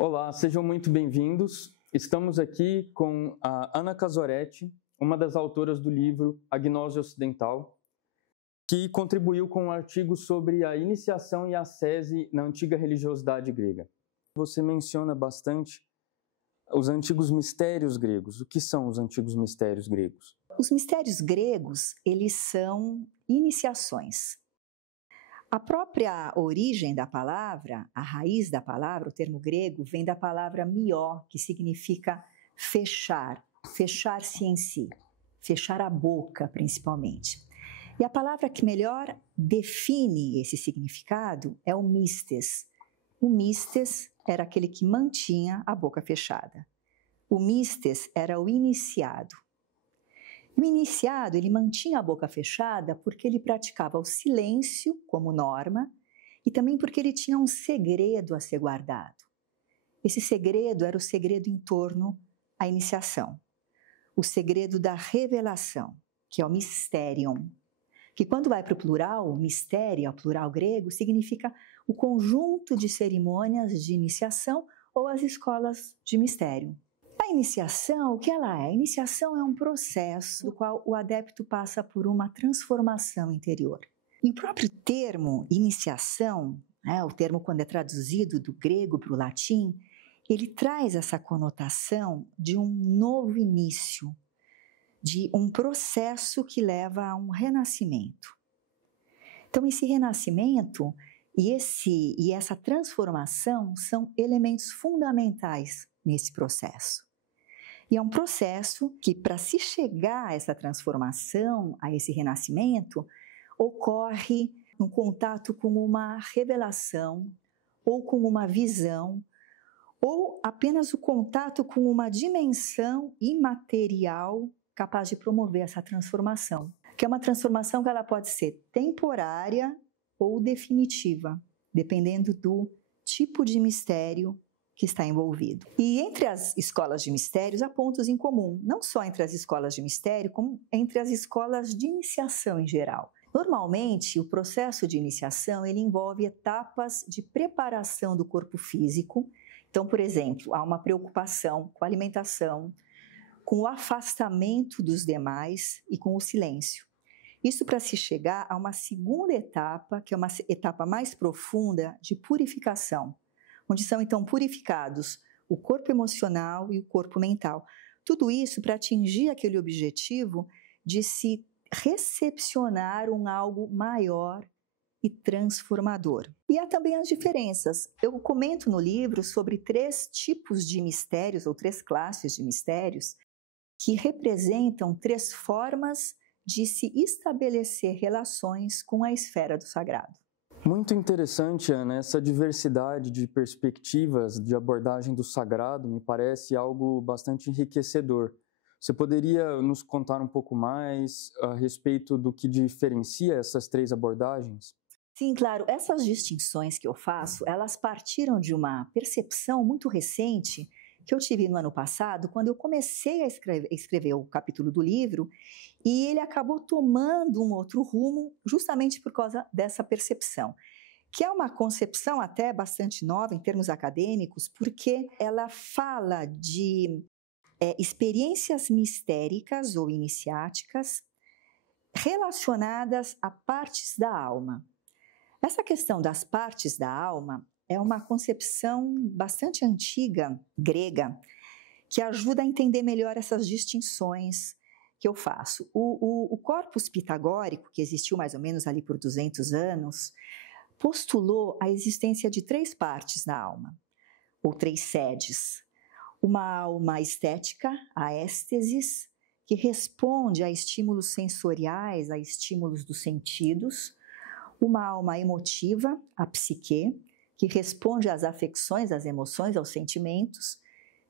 Olá, sejam muito bem-vindos. Estamos aqui com a Ana Casoretti, uma das autoras do livro A Gnose Ocidental, que contribuiu com um artigo sobre a iniciação e a ascese na antiga religiosidade grega. Você menciona bastante os antigos mistérios gregos. O que são os antigos mistérios gregos? Os mistérios gregos, eles são iniciações. A própria origem da palavra, a raiz da palavra, o termo grego, vem da palavra mió, que significa fechar, fechar-se em si, fechar a boca, principalmente. E a palavra que melhor define esse significado é o mistes. O mistes era aquele que mantinha a boca fechada. O mistes era o iniciado. O iniciado, ele mantinha a boca fechada porque ele praticava o silêncio como norma e também porque ele tinha um segredo a ser guardado. Esse segredo era o segredo em torno à iniciação, o segredo da revelação, que é o mysterion, que quando vai para o plural, mistério, o plural grego, significa o conjunto de cerimônias de iniciação ou as escolas de mistério. A iniciação, o que ela é? A iniciação é um processo no qual o adepto passa por uma transformação interior. E o próprio termo iniciação, o termo quando é traduzido do grego para o latim, ele traz essa conotação de um novo início, de um processo que leva a um renascimento. Então, esse renascimento e essa transformação são elementos fundamentais nesse processo. E é um processo que, para se chegar a essa transformação, a esse renascimento, ocorre no contato com uma revelação, ou com uma visão, ou apenas o contato com uma dimensão imaterial capaz de promover essa transformação. Que é uma transformação que ela pode ser temporária ou definitiva, dependendo do tipo de mistério que está envolvido. E entre as escolas de mistérios há pontos em comum, não só entre as escolas de mistério, como entre as escolas de iniciação em geral. Normalmente, o processo de iniciação ele envolve etapas de preparação do corpo físico. Então, por exemplo, há uma preocupação com a alimentação, com o afastamento dos demais e com o silêncio. Isso para se chegar a uma segunda etapa, que é uma etapa mais profunda de purificação, onde são então purificados o corpo emocional e o corpo mental. Tudo isso para atingir aquele objetivo de se recepcionar algo maior e transformador. E há também as diferenças. Eu comento no livro sobre 3 tipos de mistérios, ou 3 classes de mistérios, que representam 3 formas de se estabelecer relações com a esfera do sagrado. Muito interessante, Ana, essa diversidade de perspectivas de abordagem do sagrado me parece algo bastante enriquecedor. Você poderia nos contar um pouco mais a respeito do que diferencia essas 3 abordagens? Sim, claro. Essas distinções que eu faço, elas partiram de uma percepção muito recente que eu tive no ano passado, quando eu comecei a escrever o capítulo do livro, e ele acabou tomando um outro rumo justamente por causa dessa percepção, que é uma concepção até bastante nova em termos acadêmicos, porque ela fala de experiências mistéricas ou iniciáticas relacionadas a partes da alma. Essa questão das partes da alma é uma concepção bastante antiga, grega, que ajuda a entender melhor essas distinções que eu faço. O corpus pitagórico, que existiu mais ou menos ali por 200 anos, postulou a existência de 3 partes na alma, ou 3 sedes. Uma alma estética, a êstesis, que responde a estímulos sensoriais, a estímulos dos sentidos. Uma alma emotiva, a psique, que responde às afecções, às emoções, aos sentimentos,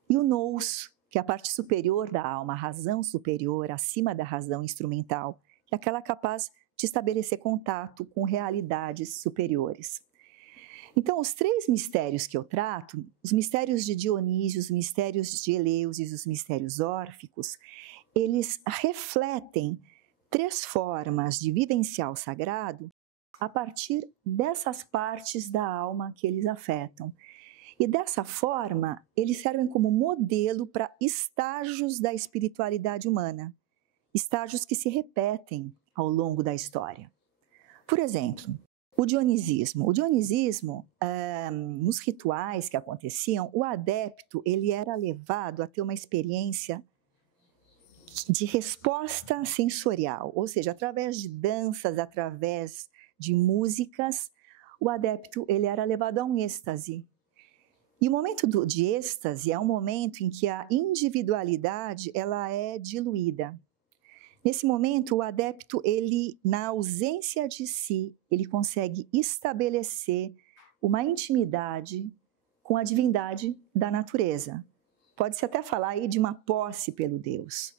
e o nous, que é a parte superior da alma, a razão superior, acima da razão instrumental, que é aquela capaz de estabelecer contato com realidades superiores. Então, os 3 mistérios que eu trato, os mistérios de Dionísio, os mistérios de Eleusis e os mistérios órficos, eles refletem 3 formas de vivenciar o sagrado a partir dessas partes da alma que eles afetam. E dessa forma, eles servem como modelo para estágios da espiritualidade humana, estágios que se repetem ao longo da história. Por exemplo, o dionisismo. O dionisismo, nos rituais que aconteciam, o adepto ele era levado a ter uma experiência de resposta sensorial, ou seja, através de danças, através de músicas, o adepto ele era levado a um êxtase. E o momento de êxtase é um momento em que a individualidade ela é diluída. Nesse momento, o adepto, ele, na ausência de si, ele consegue estabelecer uma intimidade com a divindade da natureza. Pode-se até falar aí de uma posse pelo Deus,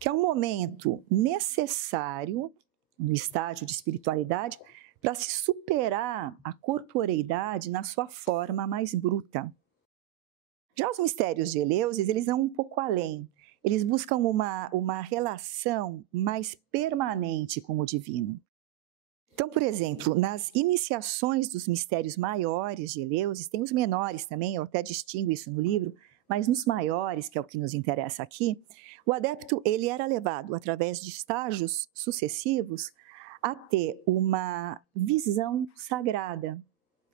que é um momento necessário no estágio de espiritualidade para se superar a corporeidade na sua forma mais bruta. Já os mistérios de Eleusis, eles vão um pouco além. Eles buscam uma relação mais permanente com o divino. Então, por exemplo, nas iniciações dos mistérios maiores de Eleusis, tem os menores também, eu até distingo isso no livro, mas nos maiores, que é o que nos interessa aqui, o adepto ele era levado, através de estágios sucessivos, a ter uma visão sagrada,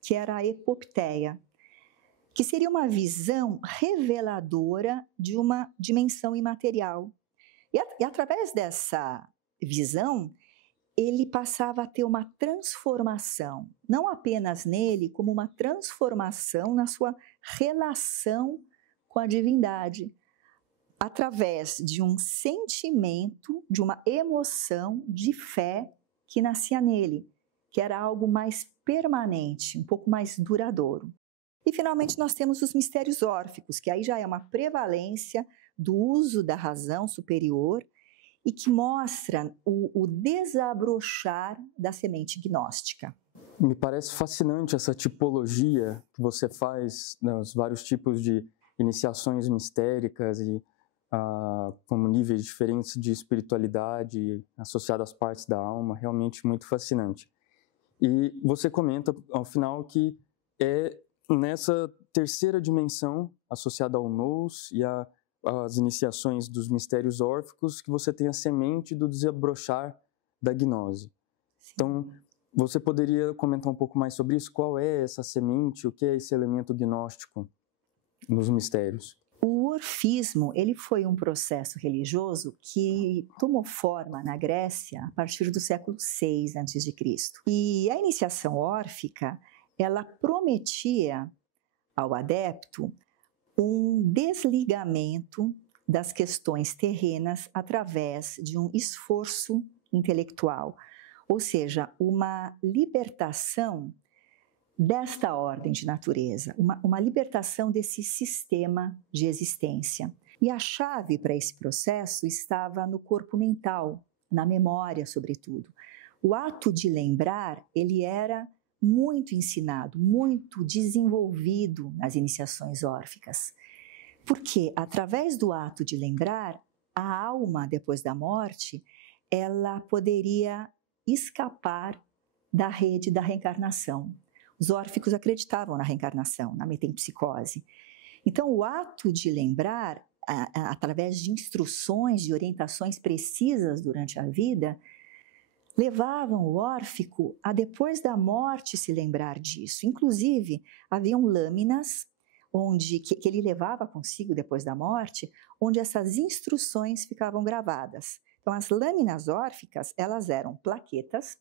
que era a epopteia, que seria uma visão reveladora de uma dimensão imaterial. E através dessa visão, ele passava a ter uma transformação, não apenas nele, como uma transformação na sua relação com a divindade, através de um sentimento, de uma emoção de fé que nascia nele, que era algo mais permanente, um pouco mais duradouro. E, finalmente, nós temos os mistérios órficos, que aí já é uma prevalência do uso da razão superior e que mostra o desabrochar da semente gnóstica. Me parece fascinante essa tipologia que você faz, né, os vários tipos de iniciações mistéricas e como níveis diferentes de espiritualidade associadas às partes da alma, realmente muito fascinante. E você comenta, ao final, que é nessa terceira dimensão, associada ao nous e às iniciações dos mistérios órficos, que você tem a semente do desabrochar da gnose. Sim. Então, você poderia comentar um pouco mais sobre isso? Qual é essa semente? O que é esse elemento gnóstico nos mistérios? O orfismo, ele foi um processo religioso que tomou forma na Grécia a partir do século VI a.C. E a iniciação órfica, ela prometia ao adepto um desligamento das questões terrenas através de um esforço intelectual, ou seja, uma libertação desta ordem de natureza, uma libertação desse sistema de existência. E a chave para esse processo estava no corpo mental, na memória, sobretudo. O ato de lembrar, ele era muito ensinado, muito desenvolvido nas iniciações órficas. Porque, através do ato de lembrar, a alma, depois da morte, ela poderia escapar da rede da reencarnação. Os órficos acreditavam na reencarnação, na metempsicose. Então, o ato de lembrar, através de instruções, de orientações precisas durante a vida, levavam o órfico a, depois da morte, se lembrar disso. Inclusive, haviam lâminas que ele levava consigo depois da morte, onde essas instruções ficavam gravadas. Então, as lâminas órficas, elas eram plaquetas,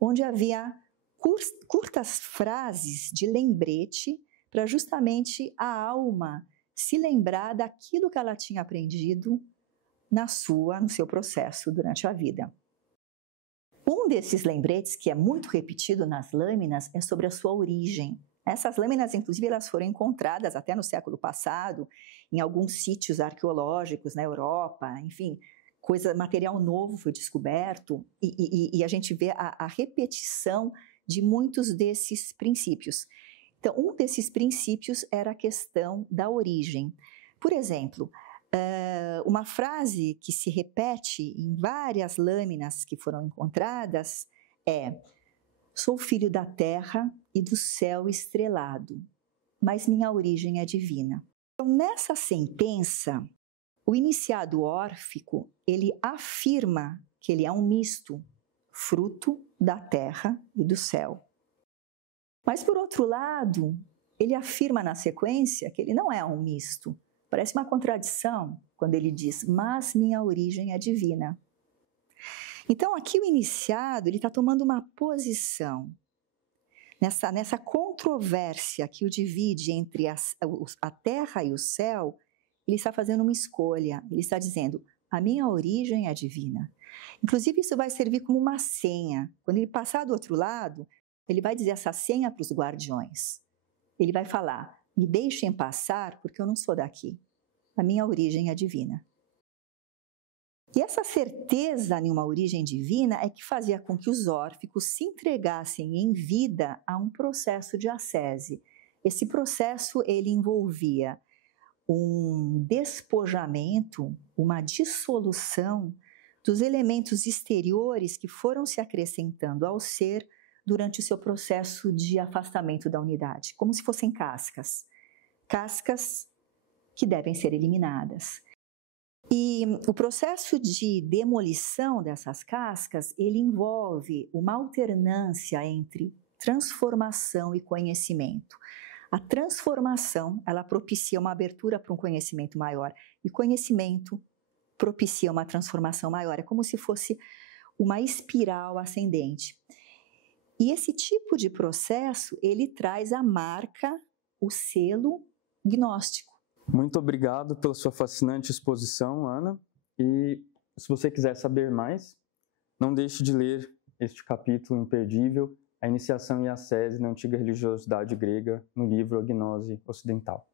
onde havia curtas frases de lembrete para justamente a alma se lembrar daquilo que ela tinha aprendido no seu processo durante a vida. Um desses lembretes, que é muito repetido nas lâminas, é sobre a sua origem. Essas lâminas, inclusive, elas foram encontradas até no século passado em alguns sítios arqueológicos na Europa, enfim, material novo foi descoberto e a gente vê a repetição de muitos desses princípios. Então, um desses princípios era a questão da origem. Por exemplo, uma frase que se repete em várias lâminas que foram encontradas é: sou filho da terra e do céu estrelado. mas minha origem é divina. Então, nessa sentença, o iniciado órfico, ele afirma que ele é um misto, fruto da terra e do céu. Mas, por outro lado, ele afirma na sequência que ele não é um misto. Parece uma contradição quando ele diz, mas minha origem é divina. Então, aqui o iniciado está tomando uma posição. Nessa controvérsia que o divide entre a terra e o céu, ele está fazendo uma escolha. Ele está dizendo, a minha origem é divina. Inclusive, isso vai servir como uma senha. Quando ele passar do outro lado, ele vai dizer essa senha para os guardiões. Ele vai falar, me deixem passar porque eu não sou daqui. A minha origem é divina. E essa certeza em uma origem divina é que fazia com que os órficos se entregassem em vida a um processo de ascese. Esse processo ele envolvia um despojamento, uma dissolução dos elementos exteriores que foram se acrescentando ao ser durante o seu processo de afastamento da unidade, como se fossem cascas. Cascas que devem ser eliminadas. E o processo de demolição dessas cascas, ele envolve uma alternância entre transformação e conhecimento. A transformação, ela propicia uma abertura para um conhecimento maior, e conhecimento propicia uma transformação maior. É como se fosse uma espiral ascendente. E esse tipo de processo, ele traz a marca, o selo gnóstico. Muito obrigado pela sua fascinante exposição, Ana. E se você quiser saber mais, não deixe de ler este capítulo imperdível, A Iniciação e a Ascese na Antiga Religiosidade Grega, no livro A Gnose Ocidental.